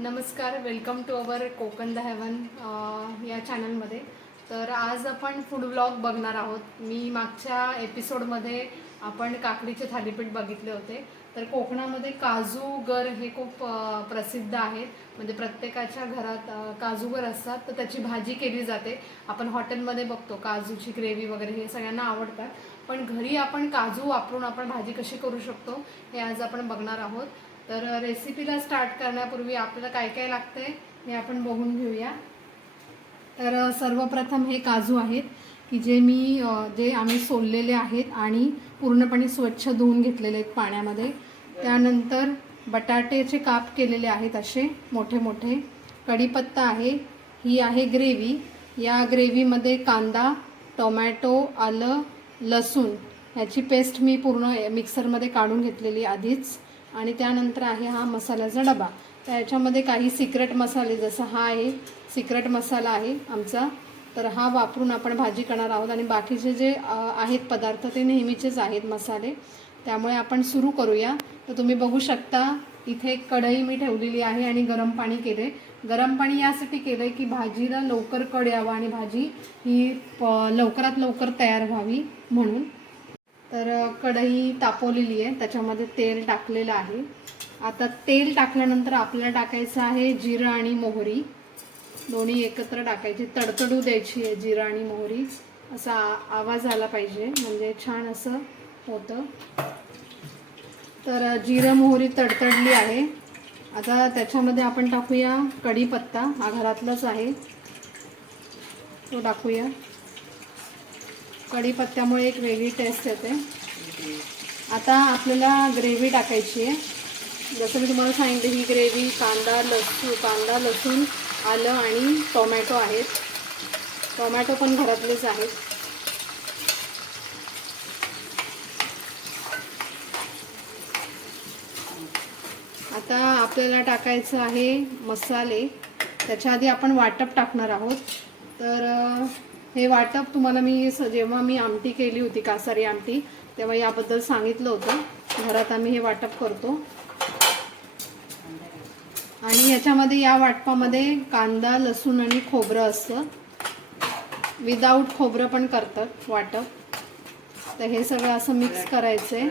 नमस्कार welcome to our Konkan the heaven या चॅनलमध्ये तर आज आपण फूड ब्लॉग बघणार आहोत. मी मागच्या एपिसोडमध्ये आपण काकडीचे थालीपीठ बघितले होते. तर कोकणामध्ये काजूगर हे खूप प्रसिद्ध आहेत. म्हणजे प्रत्येकाच्या घरात काजूगर असतात तर त्याची भाजी केली जाते. आपण हॉटेलमध्ये बघतो काजूची ग्रेव्ही वगैरे हे सगळ्यांना आवडतात. पण घरी आपण काजू वापरून आपण भाजी कशी करू शकतो हे आज आपण बघणार आहोत. तर रेसिपीला स्टार्ट करण्यापूर्वी आपल्याला काय काय लागतंय हे आपण बघून घेऊया. तर सर्वप्रथम हे काजू आहेत की जे मी जे आम्ही सोललेले आहेत आणि पूर्णपणे स्वच्छ धुवून घेतलेले आहेत पाण्यामध्ये. त्यानंतर बटाट्याचे काप केलेले आहेत असे मोठे मोठे. कढीपत्ता आहे ही आहे ग्रेव्ही. या ग्रेव्हीमध्ये कांदा टोमॅटो आलं लसूण ह्याची पेस्ट मी पूर्ण मिक्सरमध्ये काढून घेतलेली आधीच. आणि त्यानंतर आहे हा मसाल्याचा डबा तर याच्यामध्ये काही सिक्रेट मसाले जसं हा आहे सिक्रेट मसाला आहे आमचा. तर हा वापरून आपण भाजी करणार आहोत आणि बाकीचे जे आहेत पदार्थ ते नेहमीचेच आहेत मसाले. त्यामुळे आपण सुरू करूया. तर तुम्ही बघू शकता इथे कढई मी ठेवलेली आहे आणि गरम पाणी केले गरम पाणी यासाठी केलं आहे की भाजीला लवकर कड यावं आणि भाजी ही प- लवकरात लवकर तयार व्हावी म्हणून. तर कढई तापवलेली आहे. त्याच्यामध्ये तेल टाकलेलं आहे. आता तेल टाकल्यानंतर आपल्याला टाकायचं आहे जिरं आणि मोहरी. दोन्ही एकत्र टाकायची. तडतडू द्यायची आहे जिरं आणि मोहरी. असा आ- आवाज आला पाहिजे. म्हणजे छान असं होतं. तर जिरं मोहरी तडतडली आहे. आता त्याच्यामध्ये आपण टाकूया कढीपत्ता. हा घरातलाच आहे. तो टाकूया. कढीपत्त्यामुळे एक वेगळी टेस्ट येते. आता आपल्याला ग्रेव्ही टाकायची आहे. जसं मी तुम्हाला सांगितलं ही ग्रेव्ही कांदा लसूण कांदा लसूण आलं आणि टोमॅटो आहेत. टोमॅटो पण घरातलेच आहेत. आता आपल्याला टाकायचं आहे मसाले. त्याच्या आधी आपण वाटप टाकणार आहोत. तर हे वाटप तुम्हाला मी स- जेव्हा मी आमटी केली होती कासारी आमटी तेव्हा याबद्दल सांगितलं होतं. घरात आम्ही हे वाटप करतो. आणि याच्यामध्ये या वाटपामध्ये कांदा लसूण आणि खोबरं असतं. विदाऊट खोबरं पण करतात वाटप. तर हे सगळं असं मिक्स करायचं आहे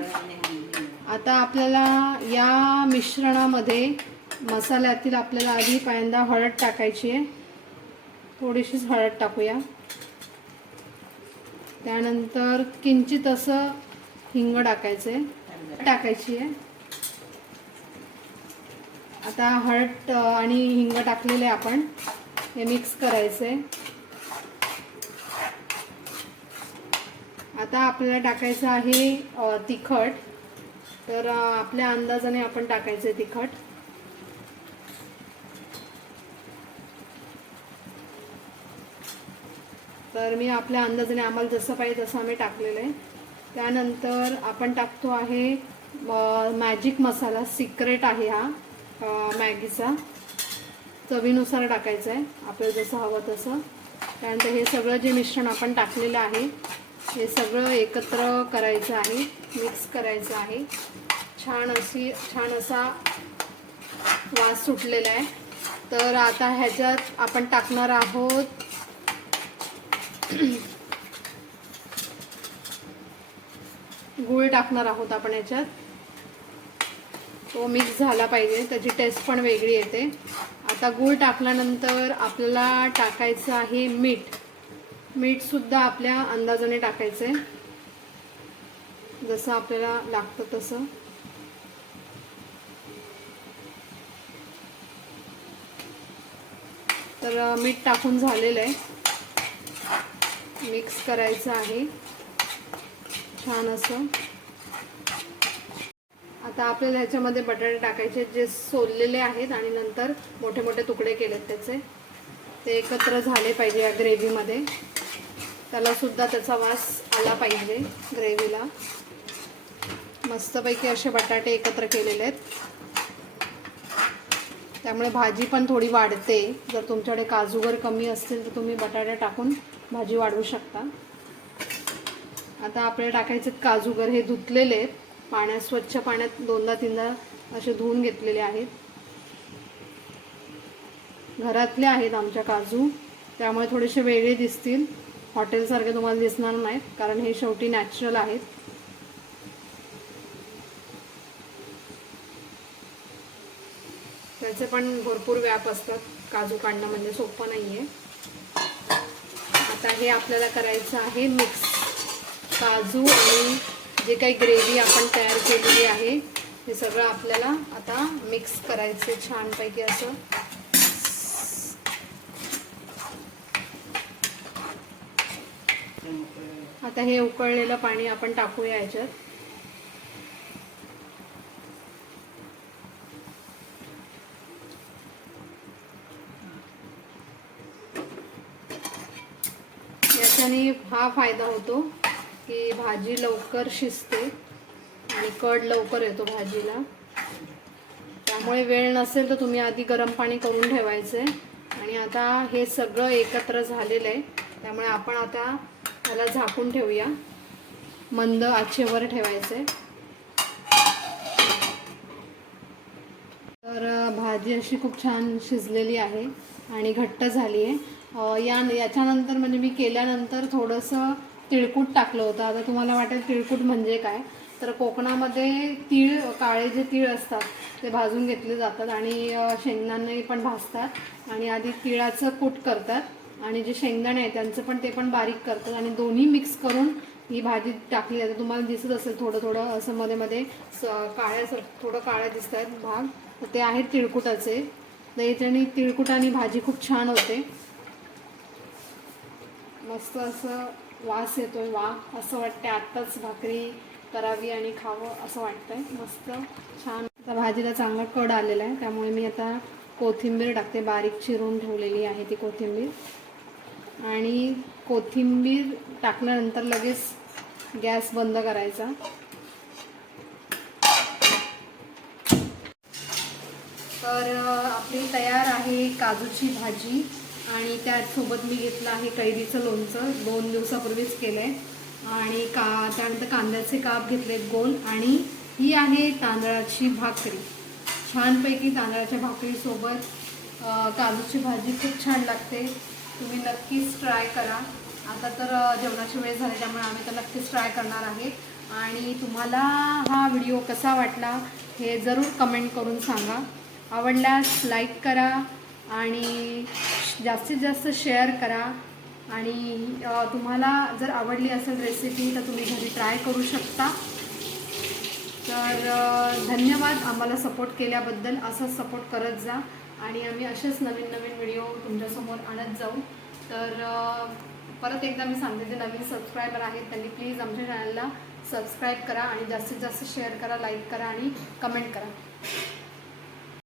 आता आपल्याला या मिश्रणामध्ये मसाल्यातील आपल्याला आधी पहिल्यांदा हळद टाकायची आहे. थोडीशीच हळद टाकूया. त्यानंतर किंचित असं हिंग टाकायचं आहे टाकायची आहे. आता हळद आणि हिंग टाकलेले आपण हे मिक्स करायचं. आहे आता आपल्याला टाकायचं आहे तिखट. तर आपल्या अंदाजाने आपण टाकायचं आहे तिखट. तर मी आपल्या अंदाजाने आम्हाला जसं पाहिजे तसं आम्ही टाकलेलं आहे. त्यानंतर आपण टाकतो आहे मॅजिक मसाला सिक्रेट आहे हा मॅगीचा. चवीनुसार टाकायचं आहे आपल्याला जसं हवं तसं. त्यानंतर हे सगळं जे मिश्रण आपण टाकलेलं आहे हे सगळं एकत्र करायचं आहे मिक्स करायचं आहे. छान अशी छान असा वास सुटलेला आहे. तर आता ह्याच्यात आपण टाकणार आहोत गूळ टाकणार आहोत आपण याच्यात. तो मिक्स झाला पाहिजे त्याची टेस्ट पण वेगळी येते. आता गूळ टाकल्यानंतर आपल्याला टाकायचं आहे मीठ. मीठसुद्धा आपल्या अंदाजाने टाकायचं आहे जसं आपल्याला लागतं तसं. तर मीठ टाकून झालेलं आहे. मिक्स करायचं आहे. छान असं. आता आपल्याला ह्याच्यामध्ये बटाटे टाकायचे जे सोललेले आहेत आणि नंतर मोठे मोठे तुकडे केलेत त्याचे. ते एकत्र झाले पाहिजे या ग्रेव्हीमध्ये. त्यालासुद्धा त्याचा वास आला पाहिजे ग्रेव्हीला. मस्तपैकी असे बटाटे एकत्र केलेले आहेत. त्यामुळे भाजी पण थोडी वाढते. जर तुमच्याकडे काजूगर कमी असतील तर तुम्ही बटाटे टाकून भाजी वाढवू शकता. आता आपल्याला टाकायचे काजूगर हे धुतलेले आहेत. पाण्यात स्वच्छ पाण्यात दोनदा तीनदा असे धुवून घेतलेले आहेत. घरातले आहेत आमच्या काजू. त्यामुळे थोडेसे वेगळे दिसतील. हॉटेलसारखे तुम्हाला दिसणार नाहीत कारण हे शेवटी नॅचरल आहेत. त्याचे पण भरपूर व्याप असतात. काजू काढणं म्हणजे सोपं नाही आहे आता हे आपल्याला करायचं आहे मिक्स. काजू आणि जे काही ग्रेव्ही आपण तयार केलेली आहे हे सगळं आपल्याला आता मिक्स करायचं छानपैकी असं. आता हे उकळलेलं पाणी आपण टाकूया याच्यात. याच्याने हा फायदा होतो की भाजी लवकर शिजते आणि कड लवकर येतो भाजीला. त्यामुळे वेळ नसेल तर तुम्ही आधी गरम पाणी करून ठेवायचं. आहे आणि आता हे सगळं एकत्र झालेलं आहे. त्यामुळे आपण आता त्याला झाकून ठेवूया. मंद आचेवर ठेवायचं. आहे तर भाजी अशी खूप छान शिजलेली आहे आणि घट्ट झाली आहे या याच्यानंतर म्हणजे मी केल्यानंतर थोडंसं तिळकूट टाकलं होतं. आता तुम्हाला वाटेल तिळकूट म्हणजे काय? तर कोकणामध्ये तीळ काळे जे तीळ असतात ते भाजून घेतले जातात आणि शेंगदाणे पण भाजतात आणि आधी तिळाचं कूट करतात आणि जे शेंगदाणे आहेत त्यांचं पण ते पण बारीक करतात आणि दोन्ही मिक्स करून ही भाजी टाकली. जाते तुम्हाला दिसत असेल थोडं थोडं असं मध्ये मध्ये स काळ्या थोडं काळ्या दिसत आहेत भाग. तर ते आहेत तिळकुटाचे. तर याच्याने तिळकुट आणि भाजी खूप छान होते. मस्त असं वास येतोय वा. असं वाटते आत्ताच भाकरी करावी आणि खावं असं वाटतंय. मस्त छान. आता भाजीला चांगला कड आलेला आहे त्यामुळे मी आता कोथिंबीर टाकते. बारीक चिरून ठेवलेली आहे ती कोथिंबीर. आणि कोथिंबीर टाकल्यानंतर लगेच गॅस बंद करायचा. तर आपली तयार आहे काजूची भाजी. आणि त्याचसोबत मी घेतलं आहे कैरीचं लोणचं. दोन दिवसापूर्वीच केलं आहे आणि का त्यानंतर कांद्याचे काप घेतलेत गोल. आणि ही आहे तांदळाची भाकरी. छानपैकी तांदळाच्या भाकरीसोबत काजूची भाजी खूप छान लागते. तुम्ही नक्कीच ट्राय करा. आता तर जेवणाची वेळ झाली त्यामुळे आम्ही तर नक्कीच ट्राय करणार आहे. आणि तुम्हाला हा व्हिडिओ कसा वाटला हे जरूर कमेंट करून सांगा. आवडल्यास लाईक करा. आणि जास्तीत जास्त शेअर करा. आणि तुम्हाला जर आवडली असेल रेसिपी तर तुम्ही घरी ट्राय करू शकता. तर धन्यवाद आम्हाला सपोर्ट केल्याबद्दल. असंच सपोर्ट करत जा. आणि आम्ही असेच नवीन नवीन व्हिडिओ तुमच्यासमोर आणत जाऊ. तर परत एकदा मी सांगते जे नवीन सबस्क्रायबर आहेत त्यांनी प्लीज आमच्या चॅनलला सबस्क्राईब करा आणि जास्तीत जास्त शेअर करा लाईक करा आणि कमेंट करा.